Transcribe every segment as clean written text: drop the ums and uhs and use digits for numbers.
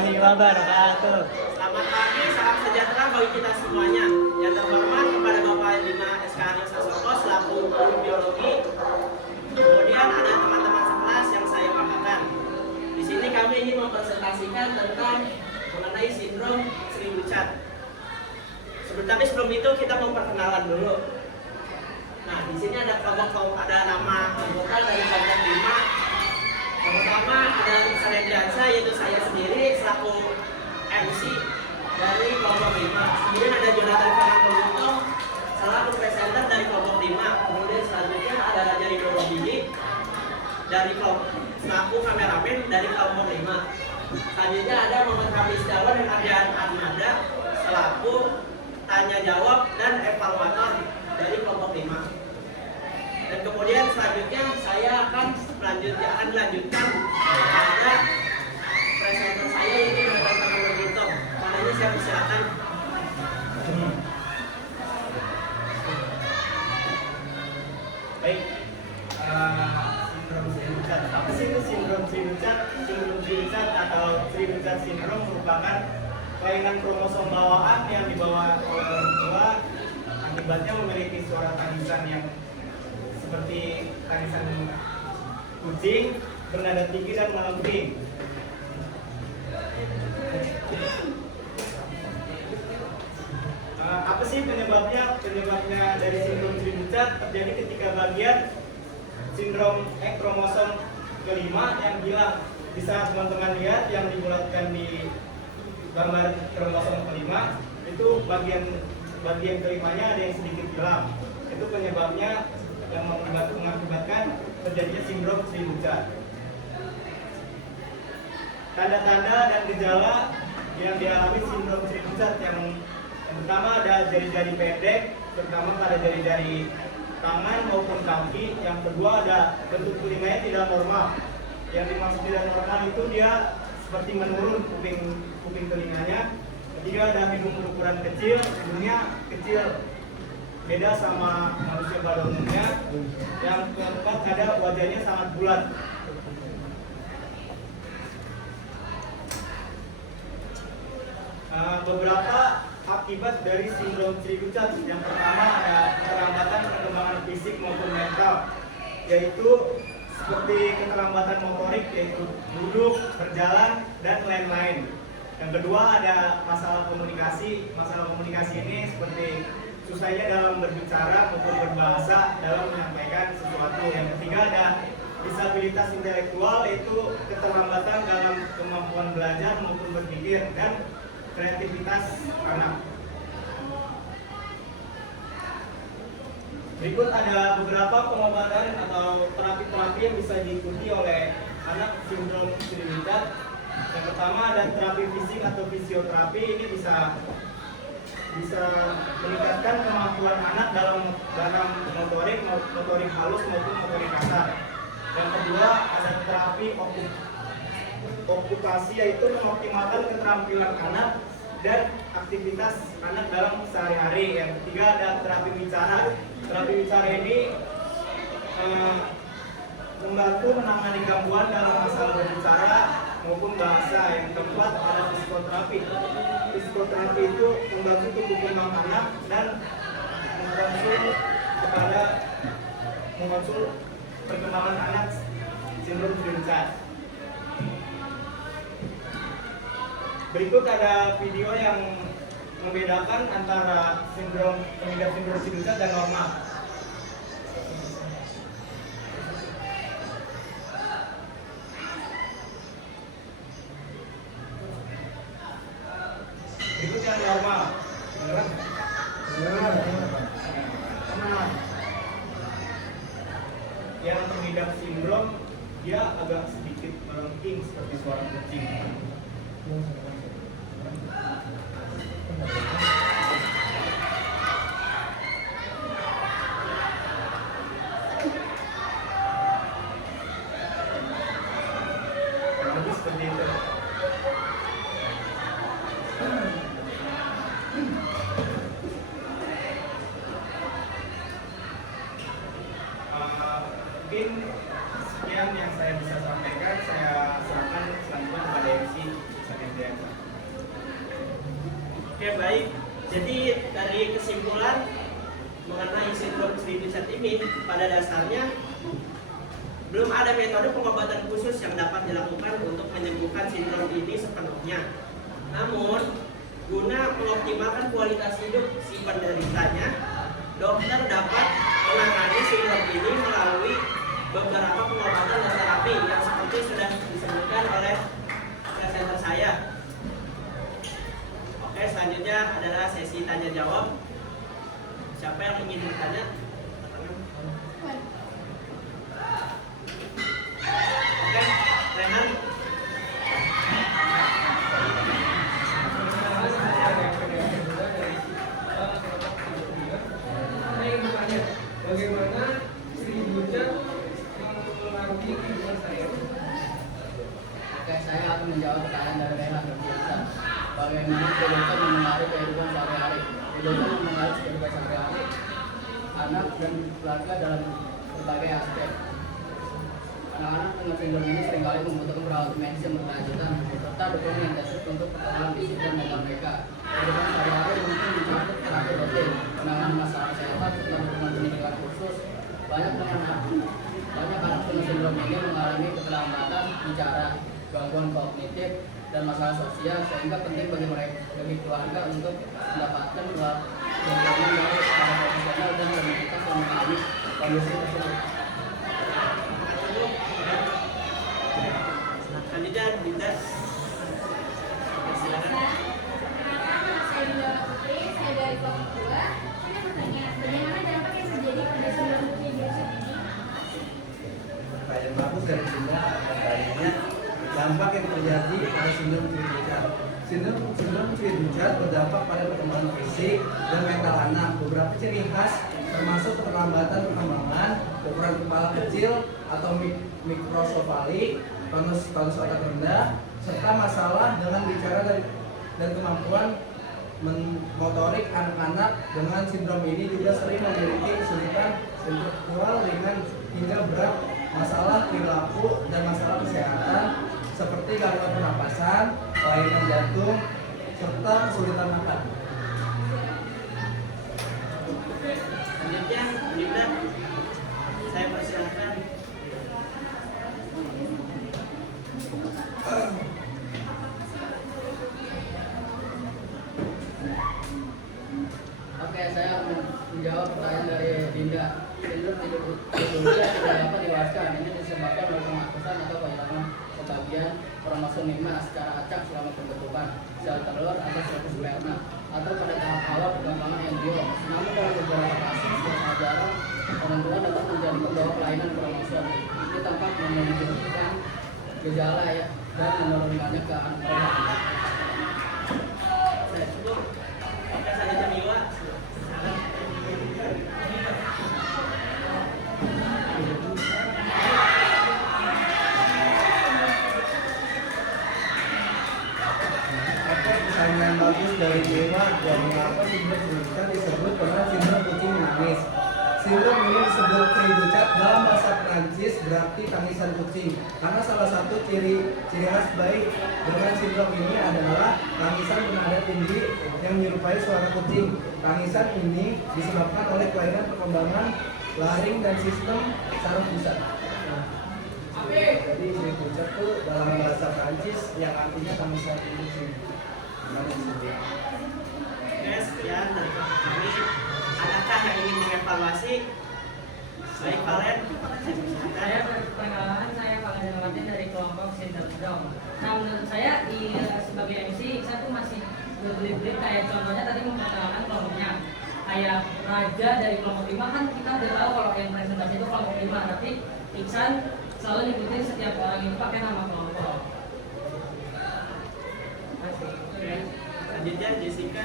warahmatullahi wabarakatuh. Selamat pagi, salam sejahtera bagi kita semuanya. Yang terhormat kepada Bapak Dina Eskarius Sasoko selaku guru biologi. Kemudian ada teman-teman sekelas yang saya banggakan. Di sini kami ingin mempresentasikan tentang mengenai sindrom Sri Bucat. Tapi sebelum itu kita mau perkenalan dulu. Nah, di sini ada nama anggota dari kelompok 5. Pertama ada Salendransa, yaitu saya sendiri selaku MC dari kelompok 5. Kemudian ada Jonathan Fernando selaku presenter dari kelompok 5. Kemudian selanjutnya ada Raja Rido Robili dari kelompok selaku kameramen dari kelompok 5. Selanjutnya ada Muhammad Hafiz Jalon dan Ardian Armada selaku tanya jawab dan evaluator dari kelompok 5. Dan kemudian selanjutnya saya akan melanjutkan pada presenter saya ini Jonathan Fernando. Pada ini saya persilakan. Baik, sindrom Sri Bucat. Apa sih itu sindrom Sri Bucat? Sindrom Sri Bucat atau Sri Bucat sindrom merupakan kelainan kromosom bawaan yang dibawa oleh orang tua. Akibatnya memiliki suara tangisan yang seperti tangisan kucing, bernada tinggi dan melengking. Apa sih penyebabnya? Penyebabnya dari sindrom Sri Bucat terjadi ketika bagian sindrom X kromosom kelima yang hilang. Bisa teman-teman lihat yang dibulatkan di gambar kromosom kelima itu bagian kelimanya ada yang sedikit hilang. Itu penyebabnya yang mengakibatkan terjadinya sindrom Sri Bucat. Tanda-tanda dan gejala yang dialami sindrom Sri Bucat yang pertama ada jari-jari pendek, terutama pada jari-jari tangan maupun kaki. Yang kedua ada bentuk telinganya tidak normal. Yang dimaksud tidak normal itu dia seperti menurun kuping telinganya. Ketiga ada hidung berukuran kecil, hidungnya kecil, beda sama manusia pada umumnya. Yang keempat ada wajahnya sangat bulat. Beberapa akibat dari sindrom Sri Bucat. Yang pertama ada keterlambatan perkembangan fisik maupun mental, yaitu seperti keterlambatan motorik, yaitu duduk, berjalan, dan lain-lain. Yang kedua ada masalah komunikasi. Masalah komunikasi ini seperti susahnya dalam berbicara maupun berbahasa dalam menyampaikan sesuatu. Yang ketiga ada disabilitas intelektual, yaitu keterlambatan dalam kemampuan belajar maupun berpikir dan kreativitas anak. Berikut ada beberapa pengobatan atau terapi-terapi yang bisa diikuti oleh anak sindrom Sri Bucat. Yang pertama ada terapi fisik atau fisioterapi. Ini bisa meningkatkan kemampuan anak dalam motorik halus maupun motorik kasar. Yang kedua ada terapi okupasi, yaitu mengoptimalkan keterampilan anak dan aktivitas anak dalam sehari-hari. Yang ketiga ada terapi bicara. Terapi bicara ini membantu menangani gangguan dalam masalah berbicara maupun bahasa. Yang keempat ada psikoterapi. Psikoterapi itu membantu tumbuh kembang anak dan mengonsul perkembangan anak sindrom Sri Bucat. Berikut ada video yang membedakan antara pengidap sindrom Sri Bucat dan normal. Berikut yang normal. Yang pengidap sindrom dia agak sedikit melengking seperti suara kucing. Lebih seperti itu. Mungkin sekian yang saya bisa sampaikan. Saya serahkan selanjutnya kepada MC. Oke, baik. Jadi dari kesimpulan mengenai sindrom Sri-Ducat ini, pada dasarnya belum ada metode pengobatan khusus yang dapat dilakukan untuk menyembuhkan sindrom ini sepenuhnya. Namun, guna mengoptimalkan kualitas hidup si penderitanya, dokter dapat menangani sindrom ini melalui beberapa pengobatan dan terapi yang seperti sudah disebutkan oleh presenter saya. Oke, selanjutnya adalah sesi tanya jawab. Siapa yang ingin bertanya? Oke, Rehan. Bagaimana Sri-Ducat mempengaruhi kehidupan saya? Oke, saya akan menjawab pertanyaan dari Rehan dan Biasa. Bagaimana Sri-Ducat mempengaruhi kehidupan sehari-hari? Sri-Ducat mempengaruhi kehidupan sehari-hari anak dan keluarga dalam berbagai aspek. Anak-anak dengan sindrom ini seringkali membutuhkan perawatan medis yang berkelanjutan serta dukungan yang intensif untuk perkembangan fisik dan mental mereka. Kehidupan sehari-hari mungkin mencakup terapi rutin, penanganan masalah kesehatan, serta dukungan pendidikan khusus. Banyak anak dengan sindrom ini mengalami keterlambatan bicara, gangguan kognitif, dan masalah sosial, sehingga penting bagi keluarga untuk mendapatkan bantuan dari para profesional dan komunitas yang mengalami kondisi tersebut. Selanjutnya, Dinda. Silakan. Saya Dinda Putri, saya dari kelompok 2. Saya bertanya, bagaimana dampak yang terjadi pada sindrom Sri-Ducat ini? Pertanyaan bagus dari Dinda. Pertanyaannya, dampak yang terjadi pada sindrom Sri-Ducat. Sindrom Sri-Ducat berdampak pada perkembangan fisik dan mental anak. Beberapa ciri khas termasuk keterlambatan perkembangan, ukuran kepala kecil atau mikrosefalik, tonus otak rendah, serta masalah dengan bicara dan kemampuan motorik. Anak-anak dengan sindrom ini juga sering memiliki kesulitan intelektual ringan hingga berat, masalah perilaku dan masalah kesehatan seperti gangguan pernapasan, kelainan jantung, serta kesulitan makan. Selanjutnya, Dinda. Saya persilakan. Oke, saya menjawab pertanyaan dari Dinda. Sindrom Sri-Ducat tidak dapat diwariskan. Ini disebabkan oleh penghapusan atau kehilangan sebagian kromosom 5 secara acak selama pembentukan sel telur atau sel sperma atau pada tahap awal perkembangan embrio. Namun dalam beberapa kasus yang jarang, orang tua dapat menjadi pembawa kelainan kromosom. Ini tampak menunjukkan gejala dan menurunkannya ke anak mereka. Saya cukup. Oke, selanjutnya Miwa. Silakan. Oke, pertanyaan bagus dari Dewa. Dan mengapa sindrom Sri-Ducat disebut dengan sindrom kucing menangis? Sindrom ini disebut Sri-Ducat dalam bahasa Prancis berarti tangisan kucing. Karena salah satu ciri khas baik dengan sindrom ini adalah tangisan bernada tinggi yang menyerupai suara kucing. Tangisan ini disebabkan oleh kelainan perkembangan laring dan sistem saraf pusat. Jadi Sri-Ducat itu dalam bahasa Prancis yang artinya tangisan kucing. Oke, sekian dari kami. Adakah yang ingin mengevaluasi? Baik, Valen. Saya perkenalkan, saya Valen Martin dari kelompok Sindrom. Nah, menurut saya sebagai MC saya tuh masih berbelit-belit, kayak contohnya tadi memperkenalkan kelompoknya. Kayak Raja dari kelompok 5 kan kita udah tahu kalau yang presentasi itu kelompok 5, tapi Iksan selalu ngikutin setiap orang itu pakai nama kelompok. Oke, selanjutnya Jessica.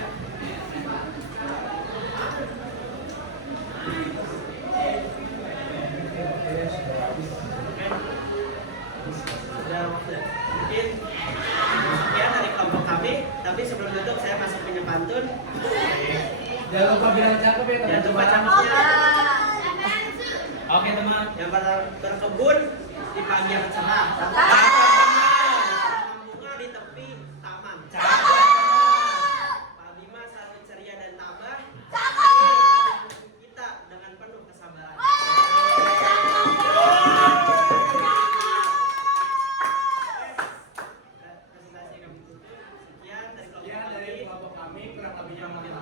Sudah waktu. Mungkin sekian dari kelompok kami. Tapi sebelum tutup saya masih punya pantun. Jangan lupa bilang cakep ya Jangan lupa teman-teman. cakepnya. Oke teman. Yang berkebun di pagi yang cerah. Tanam bunga di tepi selebihnya mau kita